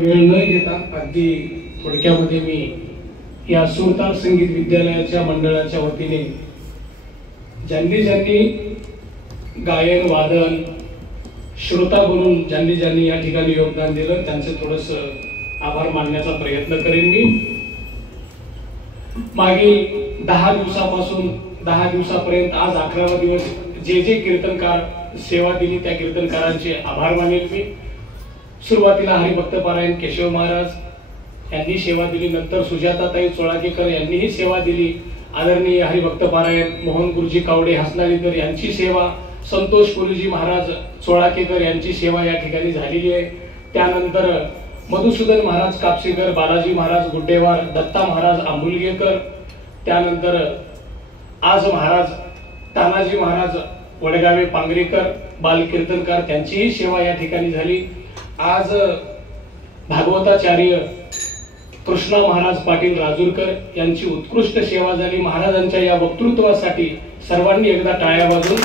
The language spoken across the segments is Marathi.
वेळ न घेता अगदी थोडक्यामध्ये मी या सुरताल संगीत विद्यालयाच्या मंडळाच्या वतीने ज्यांनी ज्यांनी गायन वादन श्रोता बनून ज्यांनी ज्यांनी या ठिकाणी योगदान दिलं त्यांचे थोडस आभार मानण्याचा प्रयत्न करेन मी। मागील 10 दिवसापासून 10 दिवसापर्यंत आज 11वा दिवस जे जे कीर्तनकार सेवा दिली त्या कीर्तनकारांचे आभार मानेल मी। सुरुवातीला हरिभक्त पारायण केशव महाराज यांनी सेवा दिली, नंतर सुजाताताई चोळाकेकर यांनीही सेवा दिली, आदरणीय हरिभक्त पारायण मोहन गुरुजी कावडे हसनाळीकर यांची सेवा, संतोष गुरुजी महाराज चोळाकेकर यांची सेवा या ठिकाणी झालेली आहे। त्यानंतर मधुसूदन महाराज कापसेकर, बालाजी महाराज गुड्डेवार, दत्ता महाराज आंबुलगेकर, त्यानंतर आज महाराज तानाजी महाराज वडगावे पांगरेकर बालकीर्तनकार त्यांचीही सेवा या ठिकाणी झाली। आज भागवताचार्य कृष्णा महाराज पाटील राजूरकर यांची उत्कृष्ट सेवा झाली। महाराजांच्या या वक्तृत्वासाठी सर्वांनी एकदा टाळ्या वाजवून।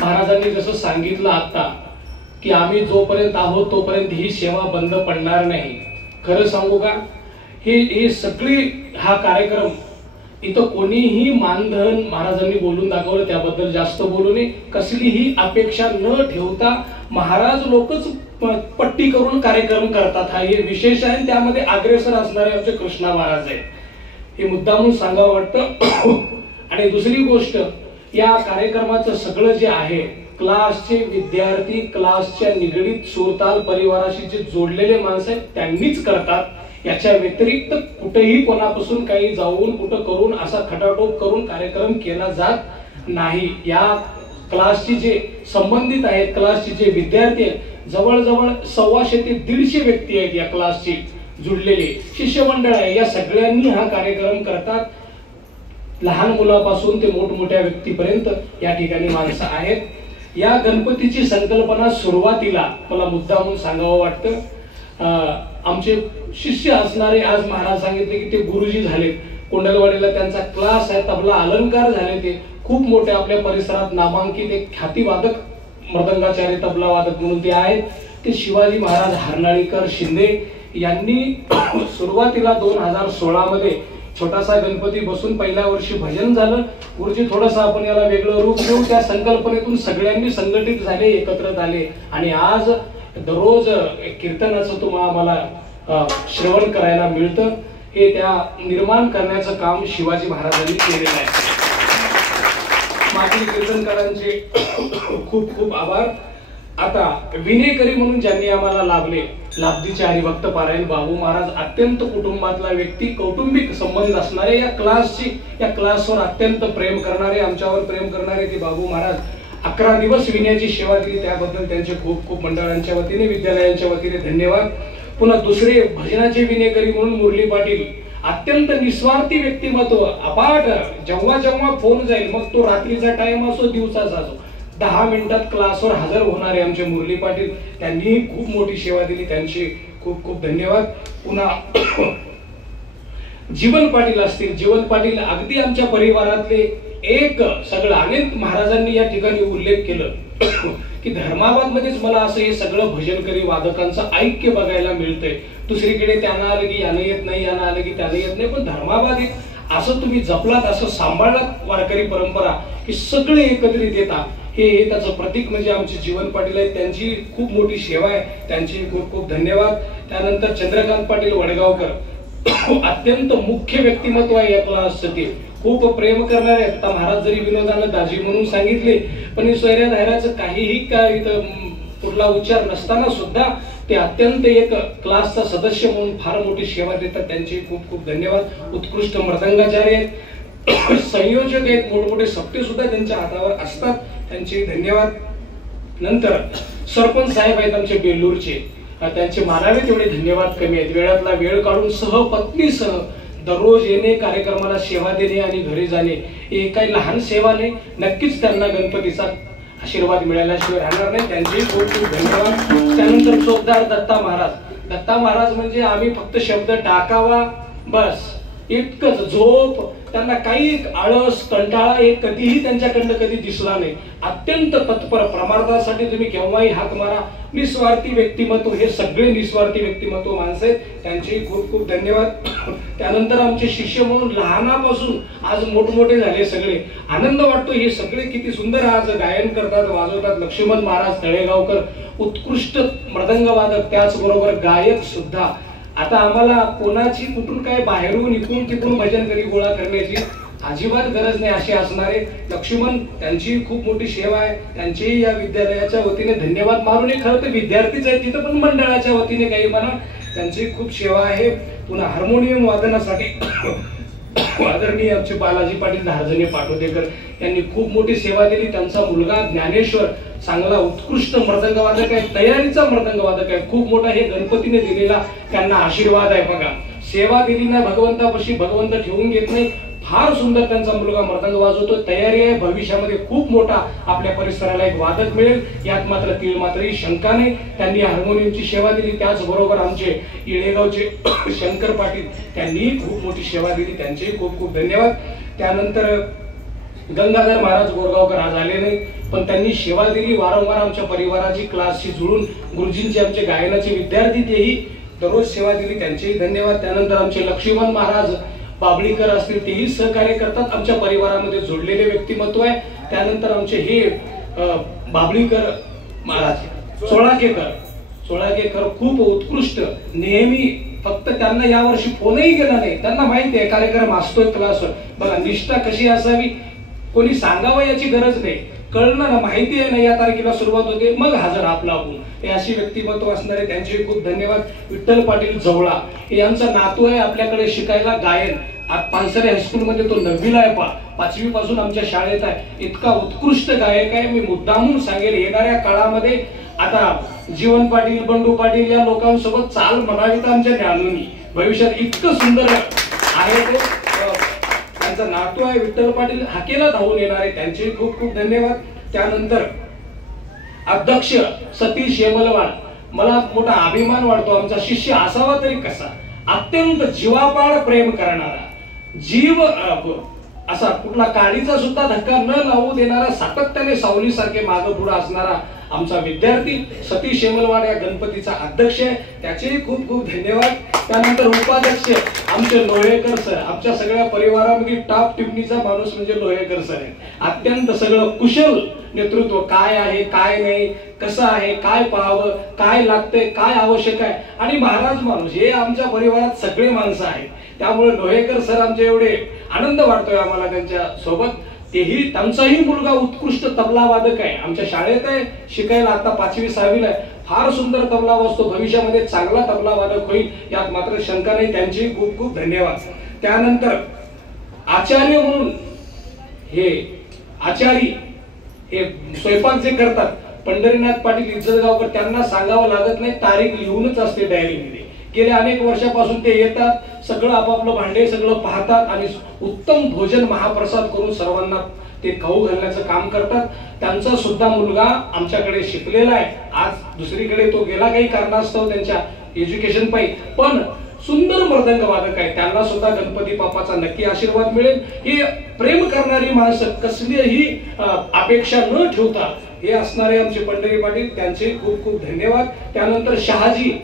महाराजांनी जसं सांगितलं आता की आम्ही जोपर्यंत आहोत तोपर्यंत ही सेवा बंद पडणार नाही। खरं सांगू का, हे सगळे हा कार्यक्रम इथं कोणीही मानधन महाराजांनी बोलून दाखवलं, त्याबद्दल जास्त बोलू नये। कसलीही अपेक्षा न ठेवता महाराज लोकच पट्टी करून कार्यक्रम करतात, हा हे विशेष आहे। त्यामध्ये अग्रेसर असणारे आमचे कृष्णा महाराज आहेत, हे मुद्दामून सांगावं वाटतं। आणि दुसरी गोष्ट, या कार्यक्रमाचं सगळं जे आहे क्लासचे विद्यार्थी, क्लासच्या निगडीत सुरताल परिवाराशी जे जोडलेले माणसं आहेत त्यांनीच करतात। याच्या व्यतिरिक्त कुठेही कोणापासून काही जाऊन कुठं करून असा खटाटोप करून कार्यक्रम केला जात नाही। या क्लासची जे संबंधित आहेत, क्लासचे जे विद्यार्थी आहेत, जवळजवळ 125 ते 150 व्यक्ती आहेत या क्लासची जुडलेले शिष्यमंडळ आहे। या सगळ्यांनी हा कार्यक्रम करतात, लहान मुलापासून ते मोठमोठ्या व्यक्तीपर्यंत या ठिकाणी माणसं आहेत। या गणपतीची संकल्पना सुरुवातीला मला मुद्दामून सांगावं वाटतं, आमचे शिष्य असणारे आज महाराज सांगितले की ते गुरुजी झाले, कोंडलवाडीला त्यांचा क्लास आहे, तबला अलंकार झाले, ते खूप मोठे आपल्या परिसरात नामांकित एक ख्यातिवादक मृदंगाचार्य तबला वादक म्हणून ते आहेत। ते शिवाजी महाराज हरनाळीकर शिंदे यांनी सुरुवातीला 2016 मध्ये छोटासा गणपती बसून पहिल्या वर्षी भजन झालं। गुरुजी थोडंसं आपण याला वेगळं रूप देऊ, त्या संकल्पनेतून सगळ्यांनी संघटित झाले, एकत्र झाले आणि आज दररोज कीर्तनाचं तुम्हाला आम्हाला श्रवण करायला मिळतं। हे त्या निर्माण करण्याचं काम शिवाजी महाराजांनी केलेलं आहे। मागील कीर्तनकारांचे खूप खूप आभार। आता विनेकरी म्हणून ज्यांनी आम्हाला लाभले, लाभदीचे हरिभक्त पारायण बाबू महाराज, अत्यंत कुटुंबातला व्यक्ती, कौटुंबिक संबंध असणारे, या क्लासवर अत्यंत प्रेम करणारे, आमच्यावर प्रेम करणारे ते बाबू महाराज 11 दिवस विनयाची सेवा दिली, त्याबद्दल त्यांचे खूप खूप मंडळांच्या वतीने विद्यालयांच्या वतीने धन्यवाद। पुन्हा दुसरे भजनाचे विनेकरी म्हणून मुरली पाटील, अत्यंत निस्वार्थी व्यक्तिमत्व, अपाट, जेव्हा जेव्हा फोन जाईल मग तो रात्रीचा टाइम असो दिवसाचा असो 10 मिनिटात क्लासवर हजर होणारे आमचे मुरली पाटील, त्यांनीही खूप मोठी सेवा दिली, त्यांचे खूप खूप धन्यवाद। पुन्हा जीवन पाटील असतील, जीवन पाटील अगदी आमच्या परिवारातले एक सगळं, अनेक महाराजांनी या ठिकाणी उल्लेख केलं की धर्माबाद मध्येच मला असं हे सगळं भजनकरी वादकांचं ऐक्य बघायला मिळतंय। दुसरीकडे त्यांना आलं की यानं येत नाही, यानं आलं की त्यानं येत नाही, पण धर्माबाद असं तुम्ही जपलात, असं सांभाळलात वारकरी परंपरा की सगळे एकत्रित येतात, हे त्याचं प्रतीक म्हणजे आमचे जीवन पाटील आहेत, त्यांची खूप मोठी सेवा आहे, त्यांचे खूप खूप धन्यवाद। त्यानंतर चंद्रकांत पाटील वडगावकर, अत्यंत मुख्य व्यक्तिमत्व आहे या क्लासचं, ते खूप प्रेम करणारे आहेत। आता महाराज जरी विनोदानं दाजी म्हणून सांगितले, पण सोयऱ्या धायराचं काहीही काय इथं कुठला उच्चार नसताना सुद्धा ते अत्यंत एक क्लासचा सदस्य म्हणून फार मोठी सेवा देतात, त्यांचे खूप खूप धन्यवाद। उत्कृष्ट मृदंगाचार्य आहेत, संयोजक आहेत, मोठमोठे सप्ते सुद्धा त्यांच्या हातावर असतात, त्यांचे धन्यवाद। नंतर सरपंच साहेब आहेत आमचे बेल्लूरचे, त्यांचे मानावे तेवढे धन्यवाद कमी आहेत। वेळातला वेळ काढून सहपत्नीसह दररोज येणे, कार्यक्रमाला सेवा देणे आणि घरी जाणे, हे काही लहान सेवा नाही। नक्कीच त्यांना गणपतीचा आशीर्वाद मिळाल्याशिवाय राहणार नाही, त्यांचे खूप खूप धन्यवाद। त्यानंतर चोपदार दत्ता महाराज, दत्ता महाराज म्हणजे आम्ही फक्त शब्द टाकावा बस, इतकंच झोप, त्यांना काही आळस कंटाळा एक कधीही त्यांच्याकडनं कधी दिसला नाही. अत्यंत तत्पर, प्रमाणासाठी तुम्ही केव्हाही हाक मारा. निस्वार्थी व्यक्तिमत्व, हे सगळे निस्वार्थी व्यक्तिमत्व माणसं आहेत, त्यांचे खूप खूप धन्यवाद. त्यानंतर आमचे शिष्य म्हणून लहानापासून आज मोठमोठे झाले सगळे, आनंद वाटतो. हे सगळे किती सुंदर आज गायन करतात, वाजवतात. लक्ष्मण महाराज तळेगावकर उत्कृष्ट मृदंगवादक, त्याचबरोबर गायक सुद्धा. आता आम्हाला कोणाची कुठून काय बाहेरून इकडून तिकडून भजन करी गोळा करण्याची अजिबात गरज नाही असे असणारे लक्ष्मण, त्यांची खूप मोठी सेवा आहे. त्यांचीही या विद्यालयाच्या वतीने धन्यवाद मानून, खरं तर विद्यार्थीच आहे तिथं, पण मंडळाच्या वतीने काही म्हणा, त्यांची खूप सेवा आहे. पुन्हा हार्मोनियम वादनासाठी आदरणीय आमचे बालाजी पाटील धारजणे पाटोदेकर यांनी खूप मोठी सेवा दिली. त्यांचा मुलगा ज्ञानेश्वर चांगला उत्कृष्ट मृदंगवादक आहे, तयारीचा मृदंगवादक आहे, खूप मोठा. हे गणपतीने दिलेला त्यांना आशीर्वाद आहे. बघा, सेवा दिली नाही भगवंतापाशी, भगवंत ठेवून घेत नाही. फार सुंदर त्यांचा मुलगा मृदंग वाजवतो, तयारी आहे. भविष्यामध्ये खूप मोठा आपल्या परिसराला एक वादक मिळेल, यात मात्र तीळ मात्रही शंका नाही. त्यांनी हार्मोनियमची सेवा दिली. त्याचबरोबर आमचे इळेगावचे शंकर पाटील, त्यांनी खूप मोठी सेवा दिली, त्यांचेही खूप खूप धन्यवाद. त्यानंतर गंगाधर महाराज गोरगावकर आज आले नाही, पण त्यांनी सेवा दिली वारंवार आमच्या परिवाराची क्लासशी जुळून. गुरुजींचे आमचे गायनाचे विद्यार्थी, तेही दररोज सेवा दिली, त्यांचेही धन्यवाद. त्यानंतर आमचे लक्ष्मण महाराज बाबळीकर असतील, तेही सहकार्य करतात, आमच्या परिवारामध्ये जोडलेले व्यक्तिमत्व आहे. त्यानंतर आमचे हे बाबळीकर महाराज सोळाकेकर खूप उत्कृष्ट, नेहमी. फक्त त्यांना यावर्षी फोनही गेला नाही, त्यांना माहिती आहे कार्यक्रम असतोय क्लासवर. बघा निष्ठा कशी असावी, कोणी सांगावं याची गरज नाही, कळलं ना, माहिती आहे ना या तारखेला सुरुवात होते, मग हजर आपला आपण. हे अशी व्यक्तिमत्व असणारे, त्यांचे खूप धन्यवाद. विठ्ठल पाटील जवळा, हे यांचा नातू आहे आपल्याकडे शिकायला गायन. आज पानसरे हायस्कूलमध्ये तो 9वीला आहे, 5वी पासून आमच्या शाळेत आहे. इतका उत्कृष्ट गायक आहे. मी मुद्दामून सांगेल, येणाऱ्या काळामध्ये आता जीवन पाटील, बंडू पाटील या लोकांसोबत चाल म्हणावी तर आमच्या ज्ञानोनी, भविष्यात इतकं सुंदर आहे तो. त्यांचा नातू आहे विठ्ठल पाटील, हाकेला धावून येणार आहे, त्यांचे खूप खूप धन्यवाद. त्यानंतर अध्यक्ष सतीश येमलवाड, मला मोठा अभिमान वाटतो, आमचा शिष्य असावा तरी कसा, अत्यंत जीवापाड प्रेम करणारा, जीव असा कुठला काळीचा सुद्धा धक्का न लावू देणारा, सातत्याने सावलीसारखे मागे पुढे असणारा आमचा विद्यार्थी सतीश येमलवाड या गणपतीचा अध्यक्ष आहे, त्याचेही खूप खूप धन्यवाद. त्यानंतर उपाध्यक्ष आमचे लोहेकर सर, आमच्या सगळ्या परिवारामध्ये टॉप टिप्पणीचा माणूस म्हणजे लोहेकर सर आहे. अत्यंत सगळं कुशल नेतृत्व, काय आहे काय नाही, कसं आहे, काय पाहावं, काय लागतंय, काय आवश्यक आहे, आणि महाराज माणूस, हे आमच्या परिवारात सगळे माणसं आहेत. त्यामुळे लोहेकर सर आमचे एवढे आनंद वाटतोय आम्हाला त्यांच्या सोबत. तेही, त्यांचाही मुलगा उत्कृष्ट तबला वादक आहे, आमच्या शाळेत आहे शिकायला, आता 5वी 6वीला आहे. फार सुंदर तबला वाजतो, भविष्यामध्ये चांगला तबला वादक होईल यात मात्र शंका नाही, त्यांचे खूप खूप धन्यवाद. त्यानंतर आचार्य म्हणून हे आचारी, हे स्वयंपाक जे करतात पंढरीनाथ पाटील इज्जतगावकर, त्यांना सांगावं लागत नाही, तारीख लिहूनच असते डायरीमध्ये. गेल्या अनेक वर्षापासून ते येतात, सगळं आपापलं भांडे सगळं पाहतात आणि उत्तम भोजन महाप्रसाद करून सर्वांना ते खाऊ घालण्याचं काम करतात. त्यांचा सुद्धा मुलगा आमच्याकडे शिकलेला आहे, आज दुसरीकडे तो गेला काही कारणास्तव त्यांच्या एज्युकेशन पायी, पण सुंदर मृदंग वादक आहे. त्यांना सुद्धा गणपती बाप्पाचा नक्की आशीर्वाद मिळेल. ही प्रेम करणारी माणसं, कसलीही अपेक्षा न ठेवता हे असणारे आमचे पंढरी पाटील, त्यांचे खूप खूप धन्यवाद. त्यानंतर शहाजी,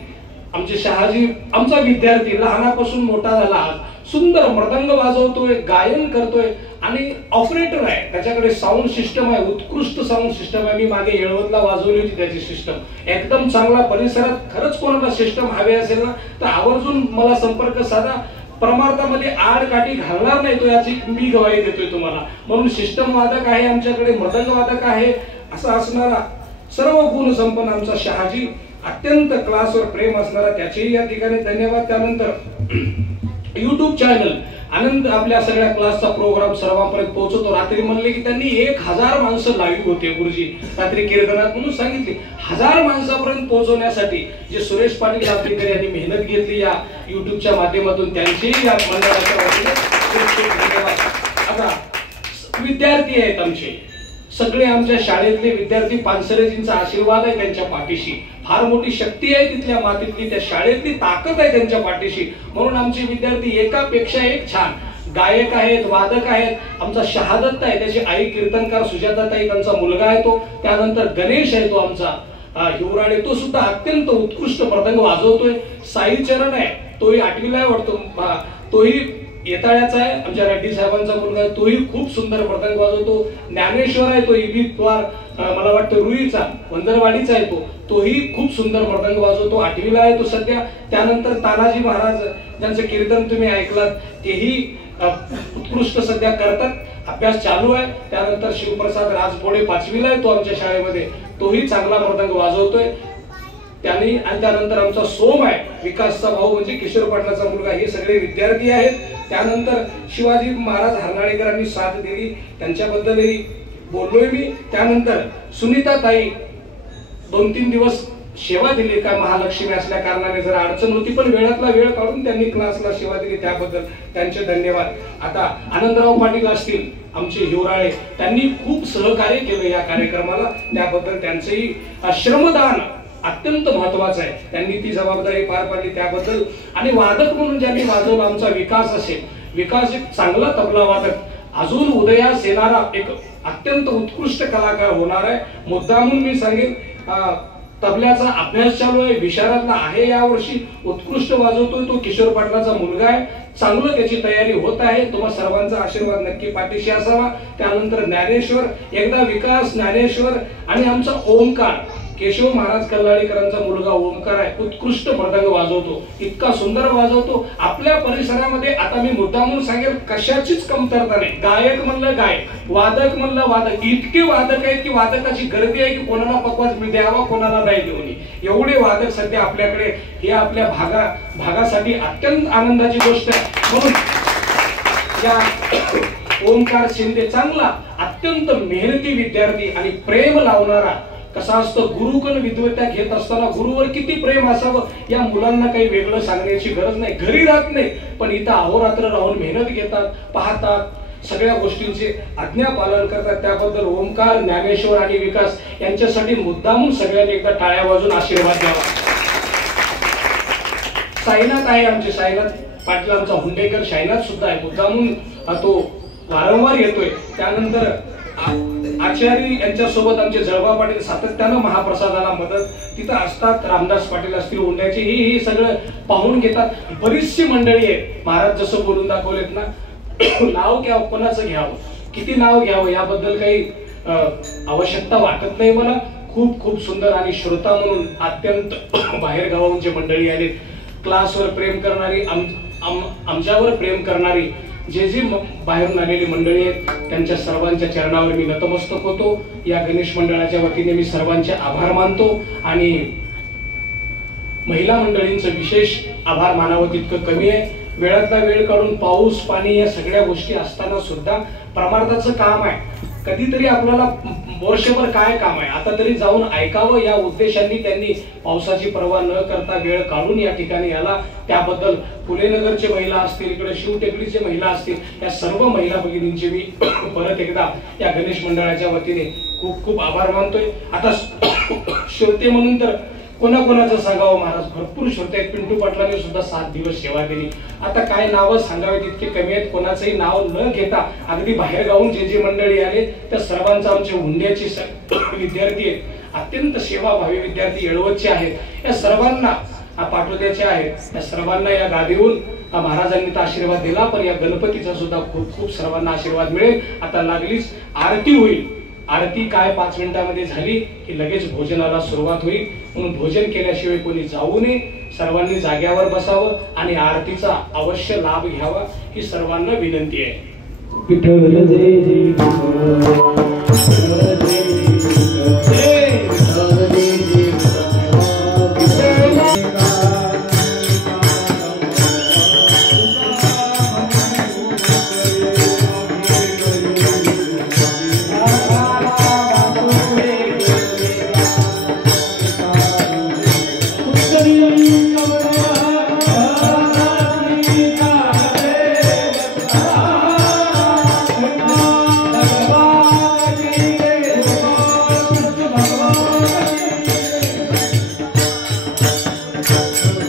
आमचे शहाजी आमचा विद्यार्थी, लहानापासून मोठा झाला, आज सुंदर मृदंग वाजवतोय, गायन करतोय आणि ऑपरेटर आहे. त्याच्याकडे साऊंड सिस्टम आहे, उत्कृष्ट साऊंड सिस्टम आहे. मी मागे येळवतला वाजवली होती त्याची सिस्टम, एकदम चांगला. परिसरात खरंच कोणाला सिस्टम हवे असेल ना तर आवर्जून मला संपर्क साधा. परमार्थामध्ये आड काठी घालणार नाही तो, याची मी गवाही देतोय तुम्हाला. म्हणून सिस्टम वादक आहे आमच्याकडे, मृदंग वादक आहे, असा असणारा सर्व गुण संपन्न आमचा शहाजी, अत्यंत क्लासवर प्रेम असणारा, त्याचेही या ठिकाणी धन्यवाद. त्यानंतर युट्यूब चॅनल आनंद आपल्या सगळ्या क्लासचा प्रोग्राम सर्वांपर्यंत पोहोचवतो. रात्री म्हणले की त्यांनी 1000 माणसं लाईव्ह होते, गुरुजी रात्री कीर्तनात म्हणून सांगितले. 1000 माणसापर्यंत पोहोचवण्यासाठी जे सुरेश पाटील लाभेकर यांनी मेहनत घेतली या युट्यूबच्या माध्यमातून, त्यांचेही या मंडळाच्या वतीने खूप खूप धन्यवाद. आता विद्यार्थी आहेत आमचे, सगळे आमच्या शाळेतले विद्यार्थी, पानसरेजींचा आशीर्वाद आहे त्यांच्या पाठीशी, फार मोठी शक्ती आहे तिथल्या मातीतली, त्या शाळेतली ताकद आहे त्यांच्या पाठीशी. म्हणून आमचे विद्यार्थी एकापेक्षा एक छान गायक आहेत, वादक आहेत. आमचा शहादत आहे, त्याची आई कीर्तनकार सुजाताताई, त्यांचा मुलगा आहे तो. त्यानंतर गणेश आहे तो आमचा हिवराळे, तो सुद्धा अत्यंत उत्कृष्ट मृदंग वाजवतोय. साई चरण आहे, तोही 8वीला आहे वाटतो, तोही येताळ्याचा आहे, आमच्या रेड्डी साहेबांचा मुलगा आहे, तोही खूप सुंदर मृदंग वाजवतो. ज्ञानेश्वर आहे तो इबी पवार, मला वाटतं रुईचा, वंदरवाडीचा आहे तो, तोही खूप सुंदर मृदंग वाजवतो, 8वीला आहे तो सध्या. त्यानंतर तानाजी महाराज ज्यांचं कीर्तन तुम्ही ऐकलात, तेही उत्कृष्ट सध्या करतात, अभ्यास चालू आहे. त्यानंतर शिवप्रसाद राजपोडे 5वीला आहे तो आमच्या शाळेमध्ये, तोही चांगला मृदंग वाजवतोय त्यांनी. आणि त्यानंतर आमचा सोम आहे, विकासचा भाऊ म्हणजे किशोर पाटलाचा मुलगा, हे सगळे विद्यार्थी आहेत. त्यानंतर शिवाजी महाराज हरनाळेकरांनी साथ दिली, त्यांच्याबद्दलही बोललोय मी. त्यानंतर सुनीता ताई 2-3 दिवस सेवा दिली, काय महालक्ष्मी असल्या कारणाने जरा अडचण होती, पण वेळातला वेळ काढून त्यांनी क्लासला सेवा दिली, त्याबद्दल त्यांचे धन्यवाद. आता आनंदराव पाटील असतील आमचे हिवराळे, त्यांनी खूप सहकार्य केलं या कार्यक्रमाला, त्याबद्दल त्यांचेही श्रमदान अत्यंत महत्वाचं आहे, त्यांनी ती जबाबदारी पार पाडली त्याबद्दल. आणि वादक म्हणून ज्यांनी वाजवलं, आमचा विकास असेल, विकास एक चांगला तबला वादक, अजून उदयास येणारा एक अत्यंत उत्कृष्ट कलाकार होणार आहे. मुद्दामून मी सांगेन, तबल्याचा अभ्यास चालू आहे, विशारदला आहे यावर्षी, उत्कृष्ट वाजवतोय तो, किशोर पाटलाचा मुलगा आहे, चांगलं त्याची तयारी होत आहे. तुम्हा सर्वांचा आशीर्वाद नक्की पाठीशी असावा. त्यानंतर ज्ञानेश्वर, एकदा विकास, ज्ञानेश्वर आणि आमचा ओमकार, केशव महाराज कल्लाळीकरांचा मुलगा ओमकार आहे, उत्कृष्ट मृदंग वाजवतो, इतका सुंदर वाजवतो. आपल्या परिसरामध्ये आता मी मुद्दामून सांगेल, कशाचीच कमतरता नाही. गायक म्हणलं गायक, वादक म्हणलं वादक, इतके वादक आहेत की वादकाची गर्दी आहे की कोणाला पकवाज द्यावा, कोणाला नाही देऊ नये, एवढे वादक सध्या आपल्याकडे. हे आपल्या भागासाठी अत्यंत आनंदाची गोष्ट आहे. म्हणून या ओमकार शिंदे चांगला, अत्यंत मेहनती विद्यार्थी आणि प्रेम लावणारा. कसं असतं, गुरुकडून विद्वत्ता घेत असताना गुरुवर किती प्रेम असावं, या मुलांना काही वेगळं सांगण्याची गरज नाही. घरी राहत नाही, पण इथं अहोरात्र राहून मेहनत घेतात, पाहतात, सगळ्या गोष्टींचे आज्ञा पालन करतात. त्याबद्दल ओमकार, ज्ञानेश्वर आणि विकास यांच्यासाठी मुद्दामून सगळ्यांनी एकदा टाळ्या वाजून आशीर्वाद द्यावा. साईनाथ आहे आमचे, साईनाथ पाटील आमचा हुंडेकर, साईनाथ सुद्धा आहे, मुद्दामून तो वारंवार येतोय. त्यानंतर आचार्य यांच्या सोबत आमचे जळवा पाटील सातत्यानं महाप्रसादाला मदत तिथं असतात, रामदास पाटील असतील हुंड्याचे, ही सगळं पाहून घेतात. बरीचशी मंडळी आहेत, महाराज जसं बोलून दाखवलेत ना, नाव घ्यावं, कोणाचं घ्यावं, किती नाव घ्यावं याबद्दल काही आवश्यकता वाटत नाही मला. खूप खूप सुंदर आणि श्रोता म्हणून अत्यंत बाहेर गावाहून जे मंडळी आले, क्लासवर प्रेम करणारी, आमच्यावर प्रेम करणारी, जे बाहेरून आलेली मंडळी आहेत, त्यांच्या सर्वांच्या चरणावर मी नतमस्तक होतो. या गणेश मंडळाच्या वतीने मी सर्वांचे आभार मानतो. आणि महिला मंडळींचं विशेष आभार मानावं तितकं कमी आहे. वेळातला वेळ काढून पाऊस पाणी या सगळ्या गोष्टी असताना सुद्धा परमार्थाचं काम आहे. कधीतरी आपल्याला वर्षभर काय काम आहे, आता तरी जाऊन ऐकावं या उद्देशाने त्यांनी पावसाची पर्वा न करता वेळ काढून या ठिकाणी आला. त्याबद्दल फुलेनगरचे महिला असतील, इकडे शिवटेकडीचे महिला असतील, या सर्व महिला भगिनींचे मी परत एकदा या गणेश मंडळाच्या वतीने खूप खूप आभार मानतोय. आता श्रोते म्हणून तर कोणाकोणाचं सांगावं महाराज, भरपूर श्रोते आहेत. पिंटू पाटलांनी सुद्धा 7 दिवस सेवा दिली. आता काय नावं सांगावेत इतके कमी आहेत. कोणाचंही नाव न घेता अगदी बाहेर गावून जे मंडळी आले त्या सर्वांचा आमचे हुंड्याचे विद्यार्थी आहेत, अत्यंत सेवाभावी विद्यार्थी येळवतचे आहेत, या सर्वांना पाठवण्याचे आहेत. या सर्वांना या गादीवरून महाराजांनी तर आशीर्वाद दिला, पण या गणपतीचा सुद्धा खूप खूप सर्वांना आशीर्वाद मिळेल. आता लागलीच आरती होईल. आरती काय 5 मिनिटांमध्ये झाली की लगेच भोजनाला सुरुवात होईल. म्हणून भोजन केल्याशिवाय कोणी जाऊ नये, सर्वांनी जाग्यावर बसावं आणि आरतीचा अवश्य लाभ घ्यावा ही सर्वांना विनंती आहे. विठ्ठल जय आहे